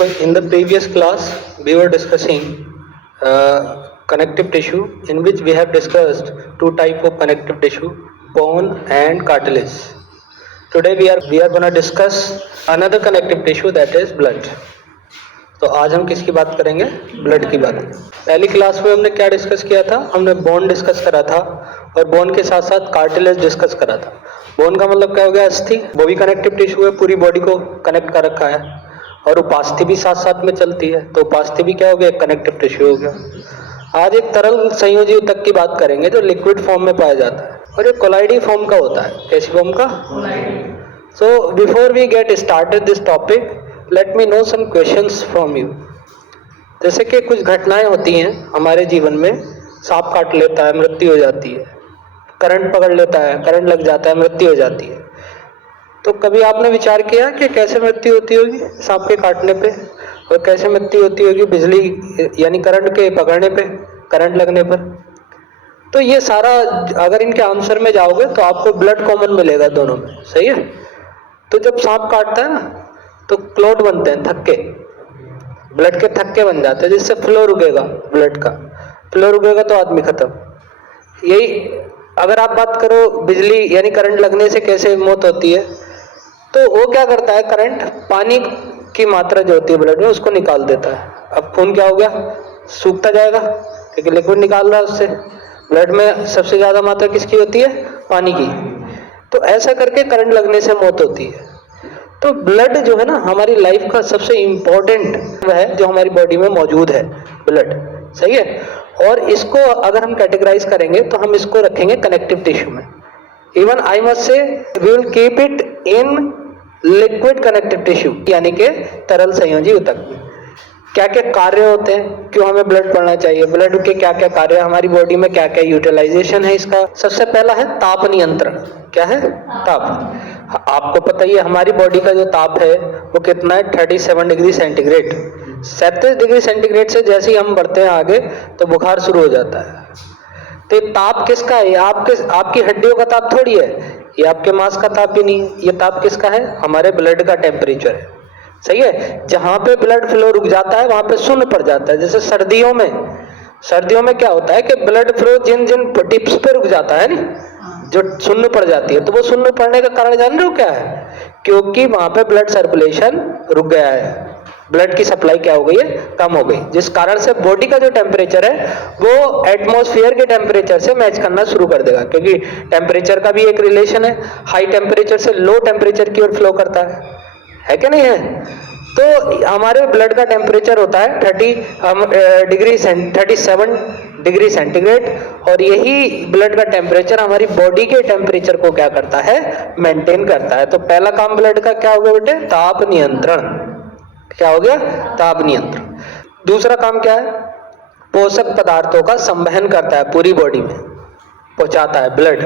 in the previous class, we were discussing connective tissue, in which we have discussed two type of connective tissue, bone and cartilage. Today we are going to discuss another connective tissue, that is blood. तो आज हम किसकी बात करेंगे? Blood की बात। पहली class में हमने क्या डिस्कस किया था? हमने बोन डिस्कस करा था और बोन के साथ साथ कार्टिलेज डिस्कस करा था। बोन का मतलब क्या हो गया? अस्थि। वो भी कनेक्टिव टिश्यू है, पूरी बॉडी को कनेक्ट कर रखा है। और उपास्थि भी साथ साथ में चलती है, तो उपास्थि भी क्या हो गया? एक कनेक्टिव टिश्यू हो गया। आज एक तरल संयोजी ऊतक की बात करेंगे जो लिक्विड फॉर्म में पाया जाता है और ये कोलाइडी फॉर्म का होता है। कैसी फॉर्म का? So before we get started this topic, let me know some questions from you. जैसे कि कुछ घटनाएं होती हैं हमारे जीवन में, सांप काट लेता है, मृत्यु हो जाती है, करंट पकड़ लेता है, करंट लग जाता है, मृत्यु हो जाती है। तो कभी आपने विचार किया कि कैसे मृत्यु होती होगी सांप के काटने पे, और कैसे मृत्यु होती होगी बिजली यानी करंट के पकड़ने पे, करंट लगने पर? तो ये सारा अगर इनके आंसर में जाओगे तो आपको ब्लड कॉमन मिलेगा दोनों में, सही है। तो जब सांप काटता है ना तो क्लॉट बनते हैं, थक्के, ब्लड के थक्के बन जाते हैं, जिससे फ्लो रुकेगा, ब्लड का फ्लो रुकेगा तो आदमी खत्म। यही अगर आप बात करो बिजली यानी करंट लगने से कैसे मौत होती है, तो वो क्या करता है, करंट पानी की मात्रा जो होती है ब्लड में उसको निकाल देता है। अब खून क्या हो गया? सूखता जाएगा क्योंकि लिक्विड निकाल रहा है उससे। ब्लड में सबसे ज्यादा मात्रा किसकी होती है? पानी की। तो ऐसा करके करंट लगने से मौत होती है। तो ब्लड जो है ना हमारी लाइफ का सबसे इम्पोर्टेंट है जो हमारी बॉडी में मौजूद है, ब्लड, सही है। और इसको अगर हम कैटेगराइज करेंगे तो हम इसको रखेंगे कनेक्टिव टिश्यू में। Even I must say we will keep it in liquid connective tissue, यानी कि तरल संयोजी ऊतक में। क्या क्या कार्य होते हैं, क्यों हमें ब्लड पढ़ना चाहिए, ब्लड के क्या क्या कार्य, हमारी बॉडी में क्या क्या यूटिलाइजेशन है इसका। सबसे पहला है ताप नियंत्रण। क्या है? ताप। आपको पता ही है हमारी बॉडी का जो ताप है वो कितना है? 37 डिग्री सेंटीग्रेड। 37 डिग्री सेंटीग्रेड से जैसे ही हम बढ़ते हैं आगे तो बुखार शुरू हो जाता है। तो ये ताप किसका है? आपकी हड्डियों का ताप थोड़ी है, ये आपके मांस का ताप भी नहीं है। ये ताप किसका है? हमारे ब्लड का टेम्परेचर है, सही है। जहां पे ब्लड फ्लो रुक जाता है वहां पे शून्य पड़ जाता है। जैसे सर्दियों में क्या होता है कि ब्लड फ्लो जिन टिप्स पे रुक जाता है ना, जो शून्य पड़ जाती है, तो वो शून्य पड़ने का कारण जान रहे हो क्या है? क्योंकि वहां पे ब्लड सर्कुलेशन रुक गया है, ब्लड की सप्लाई क्या हो गई है? कम हो गई, जिस कारण से बॉडी का जो टेम्परेचर है वो एटमॉस्फेयर के टेम्परेचर से मैच करना शुरू कर देगा। क्योंकि टेम्परेचर का भी एक रिलेशन है, हाई टेम्परेचर से लो टेम्परेचर की ओर फ्लो करता है कि नहीं है? तो हमारे ब्लड का टेम्परेचर होता है 37 डिग्री सेंटीग्रेड, और यही ब्लड का टेम्परेचर हमारी बॉडी के टेम्परेचर को क्या करता है? मेंटेन करता है। तो पहला काम ब्लड का क्या हो गया बेटे? ताप नियंत्रण। क्या हो गया? ताप नियंत्रण। दूसरा काम क्या है? पोषक पदार्थों का संवहन करता है, पूरी बॉडी में पहुंचाता है ब्लड।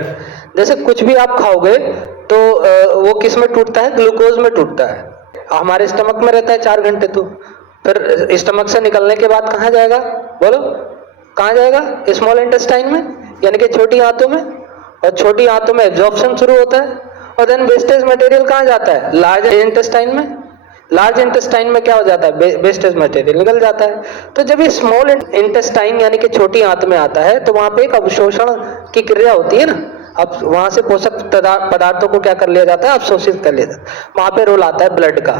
जैसे कुछ भी आप खाओगे तो वो किस में टूटता है? ग्लूकोज में टूटता है। हमारे स्टमक में रहता है 4 घंटे, तो फिर स्टमक से निकलने के बाद कहाँ जाएगा? बोलो कहाँ जाएगा? स्मॉल इंटेस्टाइन में, यानी कि छोटी आंतों में। और छोटी आंतों में एब्जॉर्प्शन शुरू होता है, और देन वेस्टेज मटेरियल कहाँ जाता है? लार्ज इंटेस्टाइन में। लार्ज इंटेस्टाइन में क्या हो जाता है? वेस्टेज मटेरियल निकल जाता है। तो जब ये स्मॉल इंटेस्टाइन यानी कि छोटी आंत में आता है तो वहां पे एक अवशोषण की क्रिया होती है ना। अब वहां से पोषक पदार्थों को क्या कर लिया जाता है? अवशोषित कर लिया जाता है। वहां पे रोल आता है ब्लड का।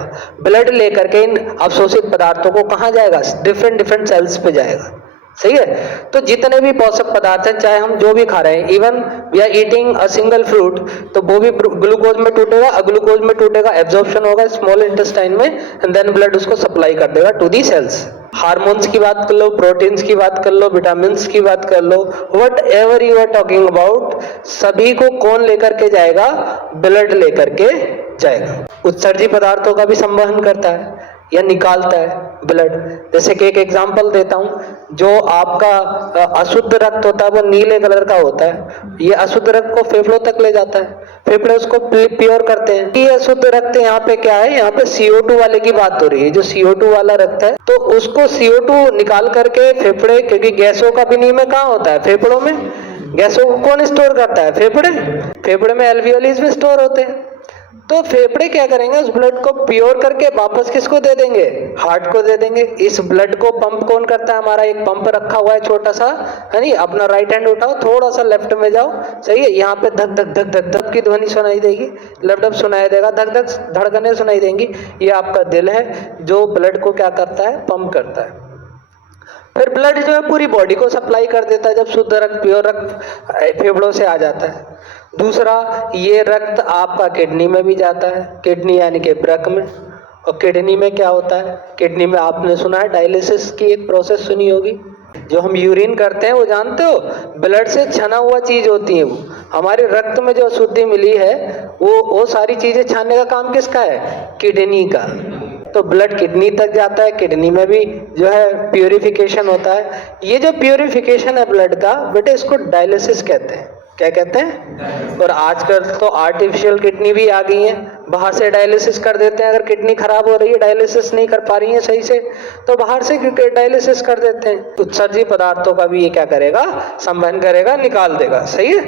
ब्लड लेकर के इन अवशोषित पदार्थों को कहाँ जाएगा? डिफरेंट सेल्स पे जाएगा, सही है। तो जितने भी पोषक पदार्थ हैं, चाहे हम जो भी खा रहे हैं, even we are eating a single fruit, तो वो भी ग्लूकोज में टूटेगा, ग्लूकोज में टूटेगा, एब्जॉर्प्शन होगा स्मॉल इंटेस्टाइन में, एंड देन ब्लड उसको सप्लाई कर देगा टू दी सेल्स। हार्मोन्स की बात कर लो, प्रोटीन्स की बात कर लो, विटामिन्स की बात कर लो, whatever you are talking about, सभी को कौन लेकर के जाएगा? ब्लड लेकर के जाएगा। उत्सर्जी पदार्थों का भी संवहन करता है या निकालता है ब्लड। जैसे कि एक एग्जांपल देता हूं, जो आपका अशुद्ध रक्त होता है वो नीले कलर का होता है। ये अशुद्ध रक्त को फेफड़ों तक ले जाता है, फेफड़े उसको प्योर करते हैं। ये अशुद्ध रक्त यहाँ पे क्या है? यहाँ पे CO2 वाले की बात हो रही है। जो CO2 वाला रक्त है तो उसको CO2 निकाल करके फेफड़े, क्योंकि गैसों का विनिमय कहाँ होता है? फेफड़ों में। गैसों को कौन स्टोर करता है? फेफड़े में एल्वियोलिज में स्टोर होते हैं। तो फेफड़े क्या करेंगे, उस ब्लड को प्योर करके वापस किसको दे देंगे, हार्ट को दे देंगे। इस ब्लड को पंप कौन करता है, हमारा एक पंप रखा हुआ है छोटा सा, है नहीं। अपना राइट हैंड उठाओ, थोड़ा सा लेफ्ट में जाओ, सही है। यहाँ पे धक धक धक धक धक की ध्वनि सुनाई देगी, लपडप सुनाई देगा, धक धक धड़कने सुनाई देंगी। ये आपका दिल है जो ब्लड को क्या करता है, पंप करता है। फिर ब्लड जो है पूरी बॉडी को सप्लाई कर देता है जब शुद्ध रक्त, प्योर रक्त फेफड़ों से आ जाता है। दूसरा, ये रक्त आपका किडनी में भी जाता है, किडनी यानी कि ब्रक में। और किडनी में क्या होता है, किडनी में आपने सुना है डायलिसिस की एक प्रोसेस सुनी होगी। जो हम यूरिन करते हैं वो जानते हो, ब्लड से छना हुआ चीज होती है। वो हमारे रक्त में जो अशुद्धि मिली है वो सारी चीजें छानने का काम किसका है, किडनी का। तो ब्लड किडनी तक जाता है, किडनी में भी जो है प्यूरिफिकेशन होता है। ये जो प्यूरिफिकेशन है ब्लड का बेटे, इसको डायलिसिस कहते हैं। क्या कहते हैं? और आजकल तो आर्टिफिशियल किडनी भी आ गई है, बाहर से डायलिसिस कर देते हैं। अगर किडनी खराब हो रही है, डायलिसिस नहीं कर पा रही है सही से, तो बाहर से डायलिसिस कर देते हैं। उत्सर्जी पदार्थों का भी ये क्या करेगा, संवहन करेगा, निकाल देगा। सही है,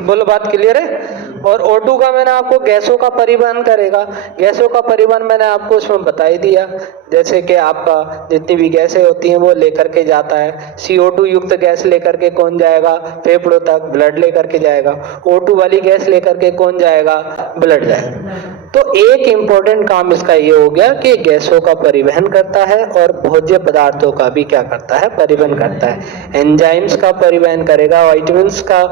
बोलो बात क्लियर है। और O2 का मैंने आपको गैसों का परिवहन करेगा। गैसों का परिवहन मैंने आपको उसमें बता ही दिया, जैसे कि आपका जितनी भी गैसें होती हैं वो लेकर के जाता है। CO2 युक्त गैस लेकर के कौन जाएगा, फेफड़ों तक, ब्लड लेकर के जाएगा। O2 वाली गैस लेकर के कौन जाएगा, ब्लड जाएगा। तो एक इम्पोर्टेंट काम इसका ये हो गया कि गैसों का परिवहन करता है और भोज्य पदार्थों का भी क्या करता है, परिवहन करता है। एंजाइम्स का परिवहन करेगा, विटामिन्स का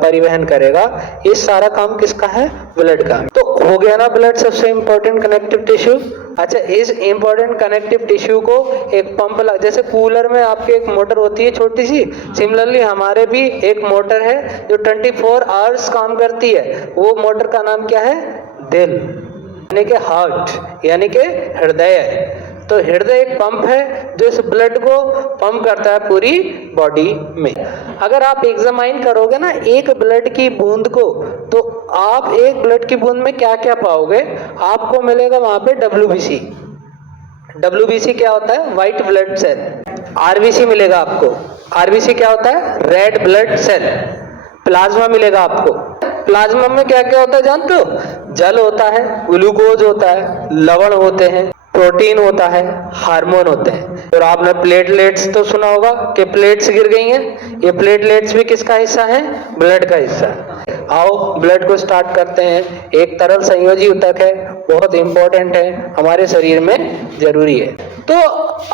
परिवहन करेगा। ये सारा काम किसका है, ब्लड का। तो हो गया ना ब्लड सबसे इम्पोर्टेंट कनेक्टिव टिश्यू। अच्छा, इस इम्पोर्टेंट कनेक्टिव टिश्यू को एक पंप जैसे कूलर में आपके एक मोटर होती है छोटी सी, सिमिलरली हमारे भी एक मोटर है जो 24 आवर्स काम करती है। वो मोटर का नाम क्या है, दिल, यानी कि हार्ट, यानी कि हृदय। तो हृदय एक पंप है जो इस ब्लड को पंप करता है पूरी बॉडी में। अगर आप एग्जामाइन करोगे ना एक ब्लड की बूंद को, तो आप एक ब्लड की बूंद में क्या क्या पाओगे, आपको मिलेगा वहां पे WBC। WBC क्या होता है, व्हाइट ब्लड सेल। RBC मिलेगा आपको। RBC क्या होता है, रेड ब्लड सेल। प्लाज्मा मिलेगा आपको। प्लाज्मा में क्या क्या होता है जानते हो, जल होता है, ग्लूकोज होता है, लवण होते हैं, प्रोटीन होता है, हार्मोन होते हैं। और आपने प्लेटलेट्स तो सुना होगा कि प्लेट्स गिर गई हैं। ये प्लेटलेट्स भी किसका हिस्सा है, ब्लड का हिस्सा है। आओ ब्लड को स्टार्ट करते हैं। एक तरल संयोजी ऊतक है, बहुत इंपॉर्टेंट है, हमारे शरीर में जरूरी है। तो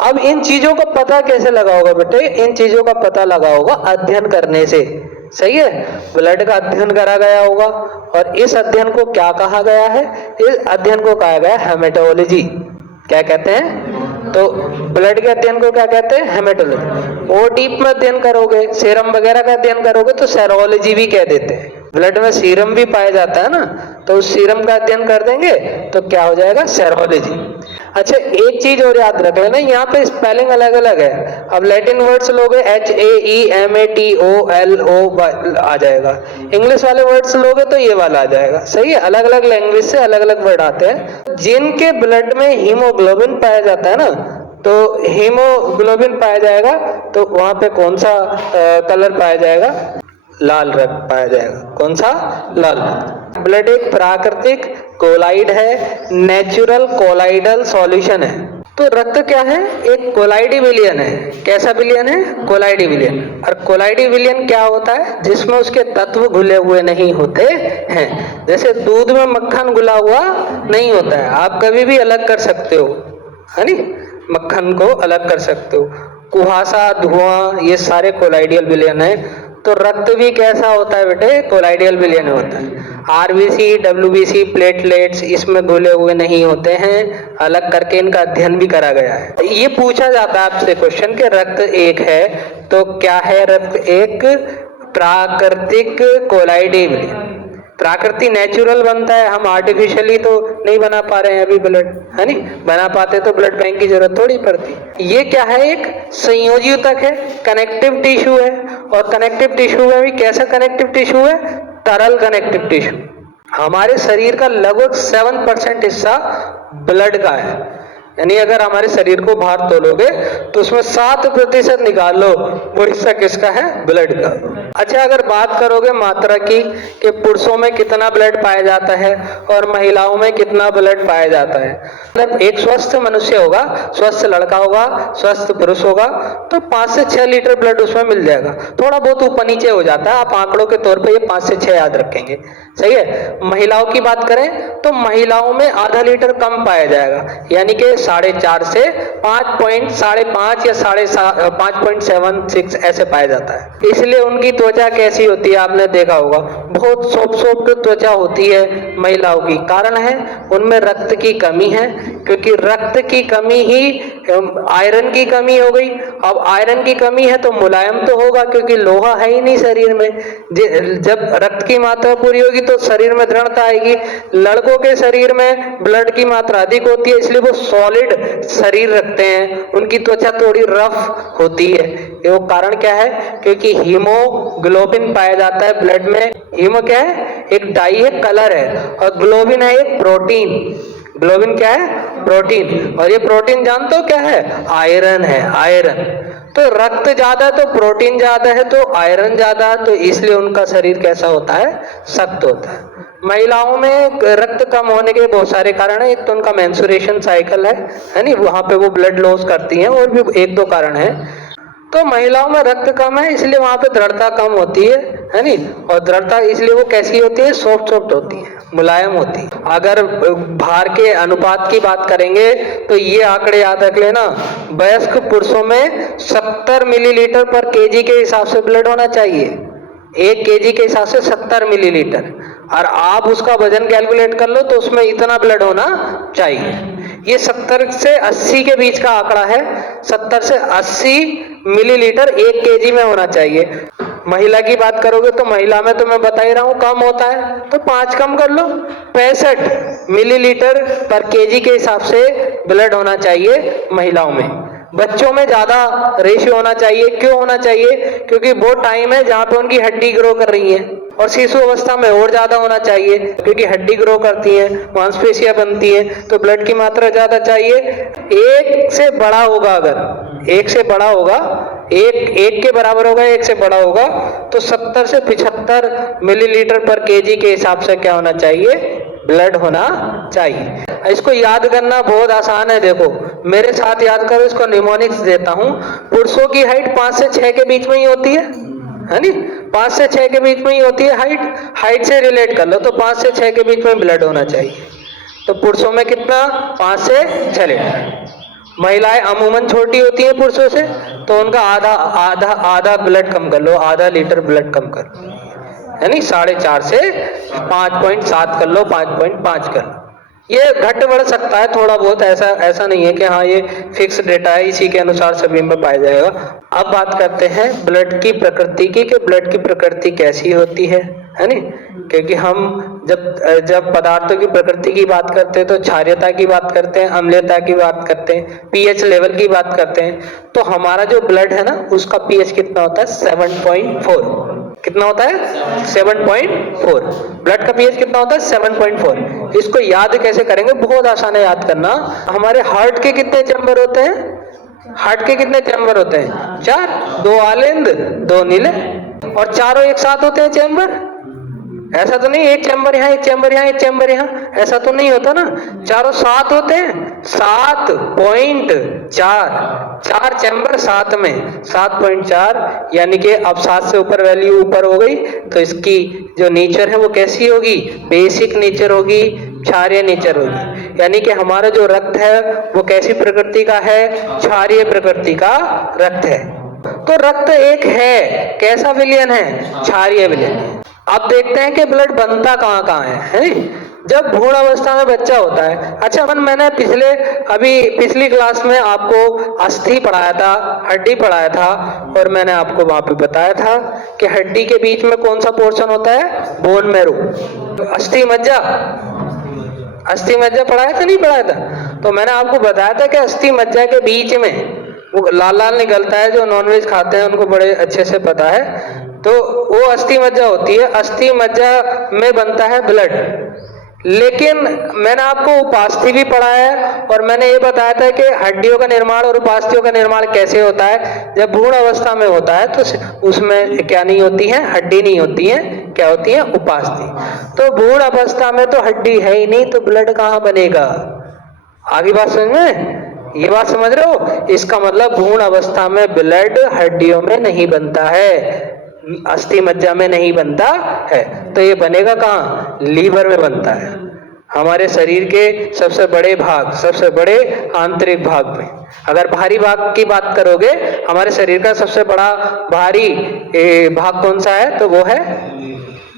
अब इन चीजों का पता कैसे लगाओगे बेटे, इन चीजों का पता लगाओगा अध्ययन करने से। सही है, ब्लड का अध्ययन करा गया होगा। और इस अध्ययन को क्या कहा गया है, इस अध्ययन को कहा गया है हेमेटोलॉजी। क्या कहते हैं, तो ब्लड के अध्ययन को क्या कहते हैं, हेमेटोलॉजी। और डीप में अध्ययन करोगे, सीरम वगैरह का अध्ययन करोगे तो सेरोलॉजी भी कह देते हैं। ब्लड में सीरम भी पाया जाता है ना, तो उस सीरम का अध्ययन कर देंगे तो क्या हो जाएगा, सेरोलॉजी। अच्छा, एक चीज और याद रख लेना, यहाँ पे स्पेलिंग अलग अलग है। अब लैटिन वर्ड्स लोगे HAEMATOLO आ जाएगा, इंग्लिश वाले वर्ड्स लोगे तो ये वाला आ जाएगा। सही है, अलग अलग लैंग्वेज से अलग अलग वर्ड आते हैं। जिनके ब्लड में हीमोग्लोबिन पाया जाता है ना, तो हीमोग्लोबिन पाया जाएगा तो वहां पे कौन सा कलर पाया जाएगा, लाल रंग पाया जाएगा। कौन सा, लाल रंग। ब्लड एक प्राकृतिक कोलाइड है, नेचुरल कोलाइडल सॉल्यूशन है। तो रक्त क्या है, एक कोलाइडी विलयन है। कैसा विलयन है, कोलाइडी विलयन। और कोलाइडी विलयन क्या होता है, जिसमें उसके तत्व घुले हुए नहीं होते हैं। जैसे दूध में मक्खन घुला हुआ नहीं होता है, आप कभी भी अलग कर सकते हो, है नी, मक्खन को अलग कर सकते हो। कुहासा, धुआं, ये सारे कोलाइडियल विलयन है। तो रक्त भी कैसा होता है बेटे, कोलाइडियल विलयन होता है। RBC, WBC, प्लेटलेट्स इसमें घुले हुए नहीं होते हैं, अलग करके इनका अध्ययन भी करा गया है। ये पूछा जाता है आपसे क्वेश्चन कि रक्त एक है तो क्या है, रक्त एक प्राकृतिक कोलाइडी विलयन। प्राकृतिक नेचुरल बनता है, हम आर्टिफिशियली तो नहीं बना पा रहे हैं अभी ब्लड, है नहीं, बना पाते तो ब्लड बैंक की जरूरत थोड़ी पड़ती। ये क्या है, एक संयोजी ऊतक है, कनेक्टिव टिश्यू है। और कनेक्टिव टिश्यू में भी कैसा कनेक्टिव टिश्यू है, तरल कनेक्टिव टिश्यू। हमारे शरीर का लगभग 7% हिस्सा ब्लड का है, यानी अगर हमारे शरीर को बाहर तोलोगे तो उसमें 7% निकाल लो, वो हिस्सा किसका है, ब्लड का। अच्छा, अगर बात करोगे मात्रा की कि पुरुषों में कितना ब्लड पाया जाता है और महिलाओं में कितना ब्लड पाया जाता है, मतलब एक स्वस्थ मनुष्य होगा, स्वस्थ लड़का होगा, स्वस्थ पुरुष होगा, तो 5 से 6 लीटर ब्लड उसमें मिल जाएगा। थोड़ा बहुत ऊपर नीचे हो जाता है, आप आंकड़ों के तौर पे ये 5 से 6 याद रखेंगे। सही है। महिलाओं की बात करें तो महिलाओं में आधा लीटर कम पाया जाएगा, यानी कि 4.5 से 5.5 या 5.76 ऐसे पाया जाता है। इसलिए उनकी त्वचा कैसी होती है आपने देखा होगा, बहुत सॉफ्ट त्वचा होती है महिलाओं की। कारण है उनमें रक्त की कमी है, क्योंकि रक्त की कमी ही आयरन की कमी हो गई। अब आयरन की कमी है तो मुलायम तो होगा, क्योंकि लोहा है ही नहीं शरीर में। जब रक्त की मात्रा पूरी होगी तो शरीर में दृढ़ता आएगी। लड़कों के शरीर में ब्लड की मात्रा अधिक होती है, इसलिए वो सॉलिड शरीर रखते हैं, उनकी त्वचा थोड़ी रफ होती है। वो कारण क्या है? क्योंकि हीमोग्लोबिन पाया जाता है ब्लड में। हीमो क्या है? एक डाई है, कलर है, और ग्लोबिन है एक प्रोटीन। ग्लोबिन क्या है? प्रोटीन। और ये प्रोटीन जानते हो क्या है? आयरन है, आयरन। तो रक्त ज्यादा है तो प्रोटीन ज्यादा है तो आयरन ज्यादा है, तो इसलिए उनका शरीर कैसा होता है? सख्त होता है। महिलाओं में रक्त कम होने के बहुत सारे कारण है। एक तो उनका मेंस्ट्रुएशन साइकिल है नहीं, वहां पे वो ब्लड लॉस करती हैं, और भी एक दो कारण है। तो महिलाओं में रक्त कम है, इसलिए वहां पे दृढ़ता कम होती है नहीं। और दृढ़ता इसलिए वो कैसी होती है? सॉफ्ट होती है, मुलायम होती है। अगर भार के अनुपात की बात करेंगे तो ये आंकड़े याद रख लेना। वयस्क पुरुषों में 70 मिलीलीटर पर केजी के हिसाब से ब्लड होना चाहिए। 1 केजी के हिसाब से 70 मिलीलीटर, और आप उसका वजन कैलकुलेट कर लो तो उसमें इतना ब्लड होना चाहिए। ये 70 से 80 के बीच का आंकड़ा है। 70 से 80 मिलीलीटर 1 केजी में होना चाहिए। महिला की बात करोगे तो महिला में तो मैं बता ही रहा हूँ कम होता है, तो 5 कम कर लो, 65 मिलीलीटर पर केजी के हिसाब से ब्लड होना चाहिए महिलाओं में। बच्चों में ज्यादा रेशियो होना चाहिए। क्यों होना चाहिए? क्योंकि वो टाइम है जहाँ पे उनकी हड्डी ग्रो कर रही है। और शिशु अवस्था में और ज्यादा होना चाहिए, क्योंकि हड्डी ग्रो करती है, मांसपेशियां बनती है, तो ब्लड की मात्रा ज्यादा चाहिए। 1 से बड़ा होगा, अगर 1 से बड़ा होगा, एक के बराबर होगा, 1 से बड़ा होगा, तो 70 से 75 मिलीलीटर पर केजी के हिसाब से क्या होना चाहिए? ब्लड होना चाहिए। इसको याद करना बहुत आसान है। देखो मेरे साथ याद करो, इसको निमोनिक्स देता हूँ। पुरुषों की हाइट 5 से 6 के बीच में ही होती है नी? 5 से 6 के बीच में ही होती है हाइट से रिलेट कर लो, तो 5 से 6 के बीच में ब्लड होना चाहिए। तो पुरुषों में कितना? 5 से 6 लीटर। महिलाएं अमूमन छोटी होती हैं पुरुषों से, तो उनका आधा ब्लड कम कर लो, आधा लीटर ब्लड कम कर लो, यानी 4.5 से 5.7 कर लो, 5.5 कर लो। ये घट बढ़ सकता है थोड़ा बहुत, ऐसा नहीं है कि हाँ ये फिक्स डेटा है, इसी के अनुसार सभी में पाया जाएगा। अब बात करते हैं ब्लड की प्रकृति की, कि ब्लड की प्रकृति कैसी होती है नहीं? क्योंकि हम जब पदार्थों की प्रकृति की बात करते हैं तो क्षारीयता की बात करते हैं, अम्लीयता की बात करते हैं, पीएच लेवल की बात करते हैं। तो हमारा जो ब्लड है ना, उसका पीएच कितना होता है? 7.4। कितना होता है? 7.4। ब्लड का पीएच कितना होता है? 7.4। इसको याद कैसे करेंगे? बहुत आसान है याद करना। हमारे हार्ट के कितने चैम्बर होते हैं? हार्ट के कितने चैम्बर होते हैं? 4, 2 आलिंद 2 नीले, और चारों एक साथ होते हैं चैम्बर। ऐसा तो नहीं एक चैम्बर यहाँ, एक चैम्बर यहाँ, एक चैम्बर यहाँ, ऐसा तो नहीं होता ना। चारों 7 होते हैं। 7.4, 4 चैम्बर 7 में 7.4, यानी कि अब 7 से ऊपर वैल्यू ऊपर हो गई, तो इसकी जो नेचर है वो कैसी होगी? बेसिक नेचर होगी, क्षारीय नेचर होगी। यानी कि हमारा जो रक्त है वो कैसी प्रकृति का है? क्षारीय प्रकृति का रक्त है। तो रक्त एक है, कैसा विलयन है? क्षारीय विलयन। अब देखते हैं कि ब्लड बनता कहाँ कहाँ है? जब भ्रूण अवस्था में बच्चा होता है। अच्छा, मैंने पिछली क्लास में आपको अस्थि पढ़ाया था, हड्डी पढ़ाया था, और मैंने आपको वहां पे बताया था कि हड्डी के बीच में कौन सा पोर्शन होता है? Bone marrow. अस्थि मज्जा पढ़ाया था, नहीं पढ़ाया था? तो मैंने आपको बताया था कि अस्थि मज्जा के बीच में वो लाल लाल निकलता है, जो नॉनवेज खाते हैं उनको बड़े अच्छे से पता है। तो वो अस्थि मज्जा होती है। अस्थि मज्जा में बनता है ब्लड, लेकिन मैंने आपको उपास्थि भी पढ़ाया है और मैंने ये बताया था कि हड्डियों का निर्माण और उपास्थियों का निर्माण कैसे होता है। जब भ्रूण अवस्था में होता है तो उसमें क्या नहीं होती है, हड्डी नहीं होती है, क्या होती है, उपास्थि। तो भ्रूण अवस्था में तो हड्डी है ही नहीं, तो ब्लड कहाँ बनेगा? आगे बात समझ में, ये बात समझ रहे हो? इसका मतलब भ्रूण अवस्था में ब्लड हड्डियों में नहीं बनता है, अस्थि मज्जा में नहीं बनता है, तो ये बनेगा कहाँ? लीवर में बनता है, हमारे शरीर के सबसे बड़े भाग, सबसे बड़े आंतरिक भाग में। अगर बाहरी भाग की बात करोगे, हमारे शरीर का सबसे बड़ा बाहरी भाग कौन सा है? तो वो है,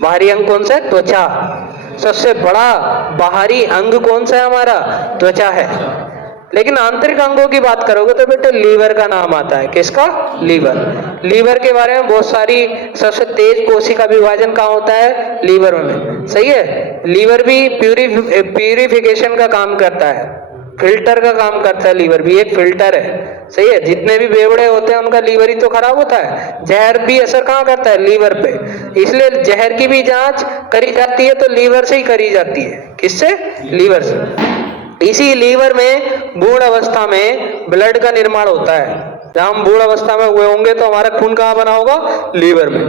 बाहरी अंग कौन सा है? त्वचा। सबसे बड़ा बाहरी अंग कौन सा है? हमारा त्वचा है। लेकिन आंतरिक अंगों की बात करोगे तो बेटे लीवर का नाम आता है। किसका? लीवर। लीवर के बारे में बहुत सारी, सबसे तेज कोशिका विभाजन कहाँ होता है? लीवर में। सही है। लीवर भी प्यूरिफिकेशन का काम करता है, फिल्टर का काम करता है। लीवर भी एक फिल्टर है। सही है। जितने भी बेवड़े होते हैं उनका लीवर ही तो खराब होता है। जहर भी असर कहाँ करता है? लीवर पे। इसलिए जहर की भी जांच करी जाती है तो लीवर से ही करी जाती है। किससे? लीवर से। इसी लीवर में भ्रूण अवस्था में ब्लड का निर्माण होता है। जब हम भ्रूण अवस्था में हुए होंगे तो हमारा खून कहाँ बना होगा? लीवर में।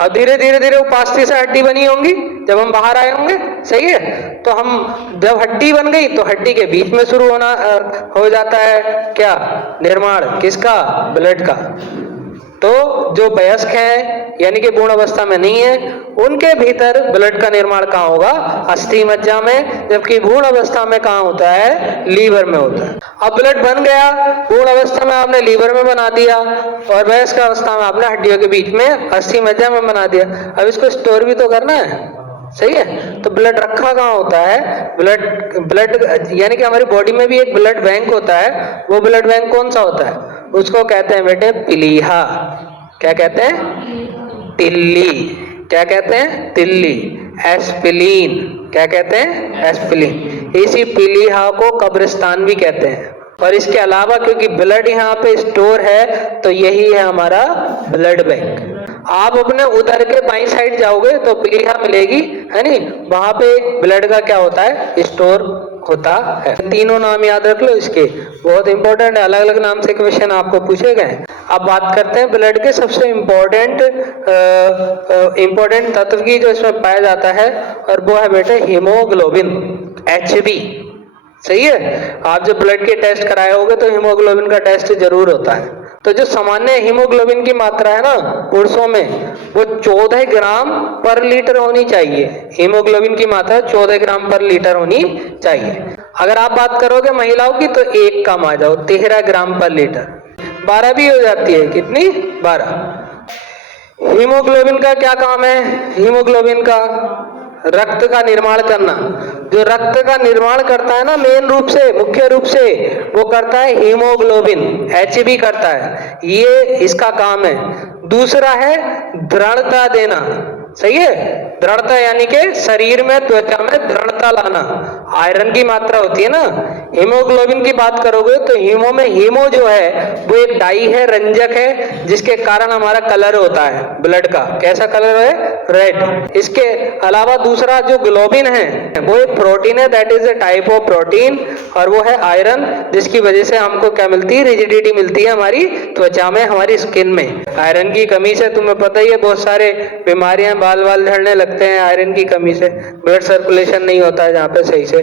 और धीरे धीरे उपास्थि से हड्डी बनी होंगी जब हम बाहर आए होंगे। सही है। तो हम जब हड्डी बन गई तो हड्डी के बीच में शुरू होना हो जाता है क्या? निर्माण। किसका? ब्लड का। तो जो वयस्क है यानी कि भ्रूण अवस्था में नहीं है, उनके भीतर ब्लड का निर्माण कहाँ होगा? अस्थि मज्जा में। जबकि भ्रूण अवस्था में कहाँ होता है? लीवर में होता है। अब ब्लड बन गया, भ्रूण अवस्था में आपने लीवर में बना दिया और वयस्क अवस्था में आपने हड्डियों के बीच में अस्थि मज्जा में बना दिया। अब इसको स्टोर भी तो करना है। सही है। तो ब्लड रखा कहाँ होता है? ब्लड यानी कि हमारी बॉडी में भी एक ब्लड बैंक होता है। वो ब्लड बैंक कौन सा होता है? उसको कहते हैं बेटे प्लीहा। क्या कहते हैं? तिल्ली। क्या कहते हैं? तिल्ली। एस्पिलीन। क्या कहते हैं? एस्पिलीन। इसी प्लीहा को कब्रिस्तान भी कहते हैं। और इसके अलावा क्योंकि ब्लड यहाँ पे स्टोर है तो यही है हमारा ब्लड बैंक। आप अपने उधर के बाई साइड जाओगे तो प्लीहा मिलेगी, है नी? वहां पे ब्लड का क्या होता है? स्टोर होता है। तीनों नाम याद रख लो इसके, बहुत इंपॉर्टेंट है। अलग अलग नाम से क्वेश्चन आपको पूछे गए। अब बात करते हैं ब्लड के सबसे इम्पोर्टेंट तत्व की जो इसमें पाया जाता है, और वो है बेटे हीमोग्लोबिन, HB। सही है। आप जब ब्लड के टेस्ट कराए होगे तो हीमोग्लोबिन का टेस्ट जरूर होता है। तो जो सामान्य हीमोग्लोबिन की मात्रा है ना पुरुषों में, वो 14 ग्राम पर लीटर होनी चाहिए। हीमोग्लोबिन की मात्रा 14 ग्राम पर लीटर होनी चाहिए। अगर आप बात करोगे महिलाओं की तो एक कम आ जाओ, 13 ग्राम पर लीटर। 12 भी हो जाती है। कितनी? 12। हीमोग्लोबिन का क्या काम है? हीमोग्लोबिन का रक्त का निर्माण करना। जो रक्त का निर्माण करता है ना, मेन रूप से, मुख्य रूप से वो करता है हीमोग्लोबिन, HB करता है। ये इसका काम है। दूसरा है दृढ़ता देना। सही है। दृढ़ता यानी कि शरीर में, त्वचा में दृढ़ता लाना। आयरन की मात्रा होती है ना। हीमोग्लोबिन की बात करोगे तो हीमो में, हीमो जो है वो एक डाई है, रंजक है, जिसके कारण हमारा कलर होता है ब्लड का। कैसा कलर है? रेड। इसके अलावा दूसरा जो ग्लोबिन है वो एक प्रोटीन है, that is a type of protein, और वो है आयरन, जिसकी वजह से हमको क्या मिलती है? रिजिडिटी मिलती है हमारी त्वचा में, हमारी स्किन में। आयरन की कमी से तुम्हें पता ही है बहुत सारे बीमारियां, बाल झड़ने लगते हैं आयरन की कमी से। ब्लड सर्कुलेशन नहीं होता है जहाँ पे सही से।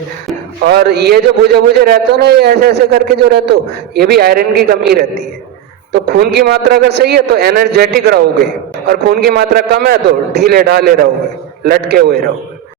और ये जो बुझे रहते हो ना, ये ऐसे ऐसे करके जो रहते हो, ये भी आयरन की कमी रहती है। तो खून की मात्रा अगर सही है तो एनर्जेटिक रहोगे, और खून की मात्रा कम है तो ढीले ढाले रहोगे, लटके हुए रहोगे।